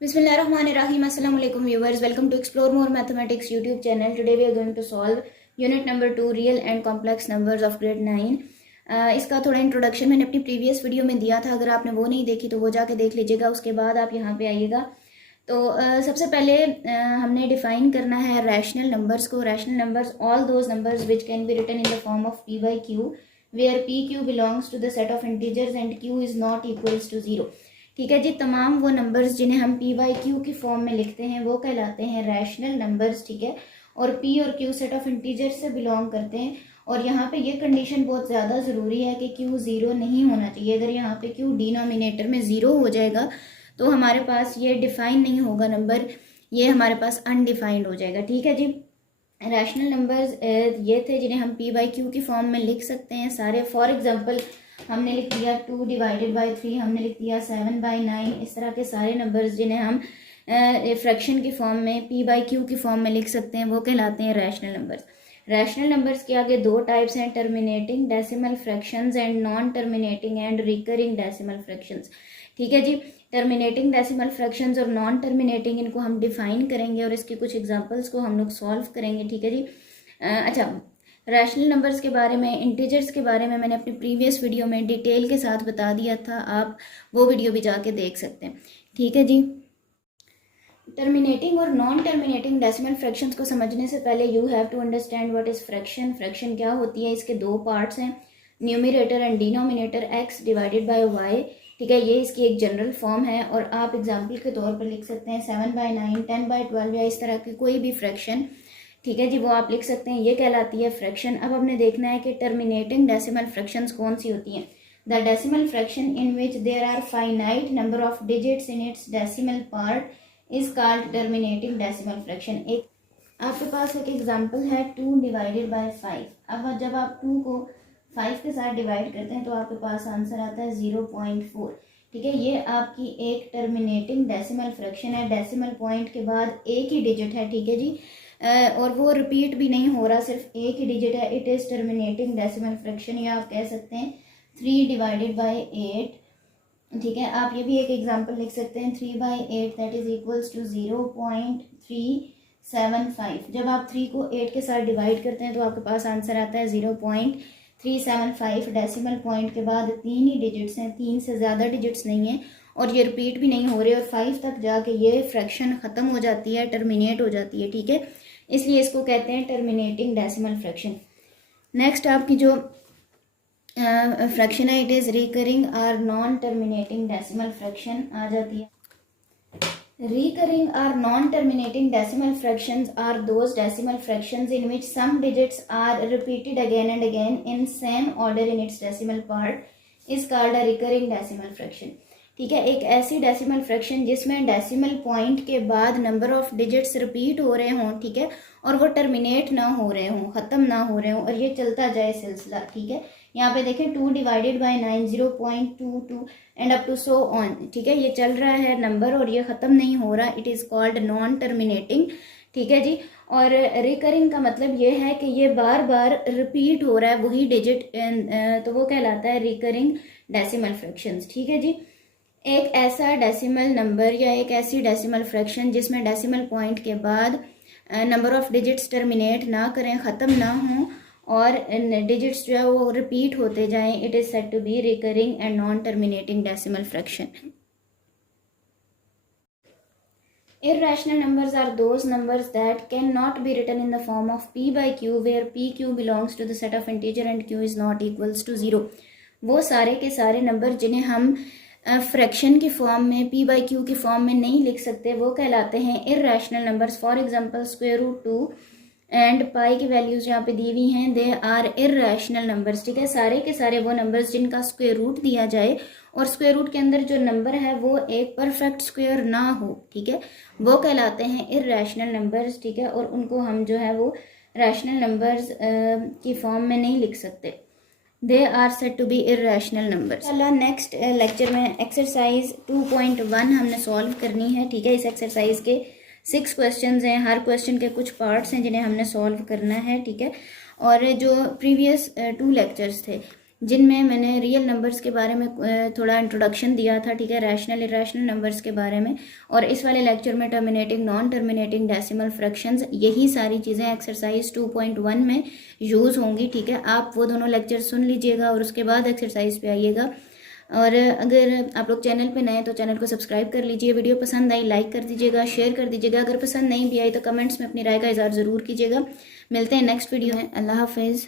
Bismillahirrahmanirrahim. Assalamu alaikum viewers. Welcome to Explore More Mathematics YouTube channel. Today we are going to solve unit number 2 real and complex numbers of grade 9. इसका थोड़ा introduction मैंने अपनी previous video में दिया था, अगर आपने वो नहीं देखी तो वो जाके देख लीजिएगा, उसके बाद आप यहाँ पे आइएगा। तो सबसे पहले हमने डिफाइन करना है रैशनल नंबर्स को। Rational numbers all those numbers which can be written in the form of p by q where pq belongs to the set of integers and q is not equals to 0। ठीक है जी, तमाम वो numbers जिन्हें हम p by q की form में लिखते हैं वो कहलाते हैं रैशनल नंबर्स। ठीक है, और p और q सेट ऑफ इंटीजर्स से बिलोंग करते हैं। और यहाँ पे ये कंडीशन बहुत ज़्यादा ज़रूरी है कि q ज़ीरो नहीं होना चाहिए। अगर यहाँ पे q डिनोमिनेटर में ज़ीरो हो जाएगा तो हमारे पास ये डिफाइन नहीं होगा नंबर, ये हमारे पास अनडिफाइंड हो जाएगा। ठीक है जी, रैशनल नंबर्स ये थे जिन्हें हम p by q की फॉर्म में लिख सकते हैं सारे। फॉर एग्जांपल हमने लिख दिया 2 डिवाइडेड बाई 3, हमने लिख दिया 7 by 9। इस तरह के सारे नंबर्स जिन्हें हम फ्रैक्शन की फॉर्म में p by q की फॉर्म में लिख सकते हैं वो कहलाते हैं रैशनल नंबर्स। रैशनल नंबर्स के आगे दो टाइप्स हैं, terminating decimal fractions and non terminating and recurring decimal fractions. ठीक है जी, टर्मिनेटिंग डेसिमल फ्रैक्शंस और नॉन टर्मिनेटिंग इनको हम डिफाइन करेंगे और इसकी कुछ एग्जांपल्स को हम लोग सॉल्व करेंगे। ठीक है जी। अच्छा, रैशनल नंबर्स के बारे में, इंटीजर्स के बारे में मैंने अपनी प्रीवियस वीडियो में डिटेल के साथ बता दिया था, आप वो वीडियो भी जाके देख सकते हैं। ठीक है जी, टर्मिनेटिंग और नॉन टर्मिनेटिंग डेसिमल फ्रैक्शंस को समझने से पहले you have to understand what is fraction. Fraction क्या होती है, इसके दो पार्ट्स हैं, numerator and denominator, x divided by y। ठीक है, ये इसकी एक जनरल फॉर्म है और आप एग्जाम्पल के तौर पर लिख सकते हैं 7 by 9, 10 by 12 या इस तरह की कोई भी फ्रैक्शन। ठीक है जी, वो आप लिख सकते हैं, ये कहलाती है फ्रैक्शन। अब हमने देखना है कि टर्मिनेटिंग डेसिमल फ्रैक्शंस कौन सी होती हैं। The decimal fraction in which there are finite number of digits in its decimal part is called terminating decimal fraction. एक आपके पास एक एग्जांपल है 2 डिवाइडेड बाय 5। अब जब आप 2 को 5 के साथ डिवाइड करते हैं तो आपके पास आंसर आता है 0.4। ठीक है, ये आपकी एक टर्मिनेटिंग डेसिमल फ्रैक्शन है, डेसिमल पॉइंट के बाद एक ही डिजिट है। ठीक है जी, और वो रिपीट भी नहीं हो रहा, सिर्फ एक ही डिजिट है। It is terminating decimal fraction, या आप कह सकते हैं 3 डिवाइडेड बाय 8। ठीक है, आप ये भी एक एग्जांपल लिख सकते हैं 3 by 8 that is equals to 0.375। जब आप 3 को 8 के साथ डिवाइड करते हैं तो आपके पास आंसर आता है 0.375। डेसिमल पॉइंट के बाद 3 ही डिजिट्स हैं, 3 से ज़्यादा डिजिट्स नहीं हैं और ये रिपीट भी नहीं हो रहे, और 5 तक जाके ये फ्रैक्शन ख़त्म हो जाती है, टर्मिनेट हो जाती है। ठीक है, इसलिए इसको कहते हैं टर्मिनेटिंग डेसिमल फ्रैक्शन। नेक्स्ट आपकी जो फ्रैक्शन है, इट इज़ रिकरिंग और नॉन टर्मिनेटिंग डेसिमल फ्रैक्शन आ जाती है। Recurring or non-terminating decimal fractions are those decimal fractions in which some digits are repeated again and again in same order in its decimal part is called a recurring decimal fraction। ठीक है, एक ऐसी decimal fraction जिसमें decimal point के बाद number of digits repeat हो रहे हों, ठीक है, और वो टर्मिनेट ना हो रहे हों, ख़त्म ना हो रहे हों, और ये चलता जाए सिलसिला। ठीक है, यहाँ पे देखें 2 divided by 9 0.22 and up to so on. ठीक है, ये चल रहा है नंबर और ये ख़त्म नहीं हो रहा, it is called non terminating. ठीक है जी, और रिकरिंग का मतलब ये है कि ये बार बार रिपीट हो रहा है वही डिजिट, तो वो कहलाता है रिकरिंग डेसिमल फ्रैक्शंस। ठीक है जी, एक ऐसा डेसिमल नंबर या एक ऐसी डेसिमल फ्रैक्शन जिसमें डेसिमल पॉइंट के बाद नंबर ऑफ डिजिट्स टर्मिनेट ना करें, ख़त्म ना हों, और डिजिट्स जो है वो रिपीट होते जाएं, it is said to be recurring and non terminating decimal fraction. Irrational numbers are those numbers that cannot be written in the form of p by q where pq belongs to the set of integer and q is not equals to 0। वो सारे के सारे number जिन्हें हम fraction की form में p by q की form में नहीं लिख सकते वो कहलाते हैं irrational numbers. For example √2 and pi की वैल्यूज यहाँ पे दी हुई हैं, दे आर इर्रेशनल नंबर्स। ठीक है, सारे के सारे वो नंबर्स जिनका स्क्वायर रूट दिया जाए और स्क्वायर रूट के अंदर जो नंबर है वो एक परफेक्ट स्क्वायर ना हो, ठीक है, वो कहलाते हैं इर्रेशनल नंबर्स। ठीक है, और उनको हम जो है वो रैशनल नंबर्स की फॉर्म में नहीं लिख सकते, they are said to be irrational numbers. चला नेक्स्ट लेक्चर में एक्सरसाइज 2.1 हमने सॉल्व करनी है। ठीक है, इस एक्सरसाइज के 6 क्वेश्चंस हैं, हर क्वेश्चन के कुछ पार्ट्स हैं जिन्हें हमने सॉल्व करना है। ठीक है, और जो प्रीवियस 2 लेक्चर्स थे जिनमें मैंने रियल नंबर्स के बारे में थोड़ा इंट्रोडक्शन दिया था, ठीक है, रैशनल इरेशनल नंबर्स के बारे में। और इस वाले लेक्चर में terminating, non terminating, decimal, fractions, यही सारी चीज़ें एक्सरसाइज 2.1 में यूज़ होंगी, ठीक है। आप वो दोनों लेक्चर सुन लीजिएगा और उसके बाद एक्सरसाइज पे आइएगा। और अगर आप लोग चैनल पे नए हैं तो चैनल को सब्सक्राइब कर लीजिए। वीडियो पसंद आई लाइक कर दीजिएगा, शेयर कर दीजिएगा। अगर पसंद नहीं भी आई तो कमेंट्स में अपनी राय का इज़हार ज़रूर कीजिएगा। मिलते हैं नेक्स्ट वीडियो में। अल्लाह हाफिज़।